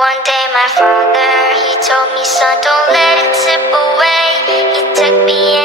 One day my father, he told me, son, don't let it slip away. He took me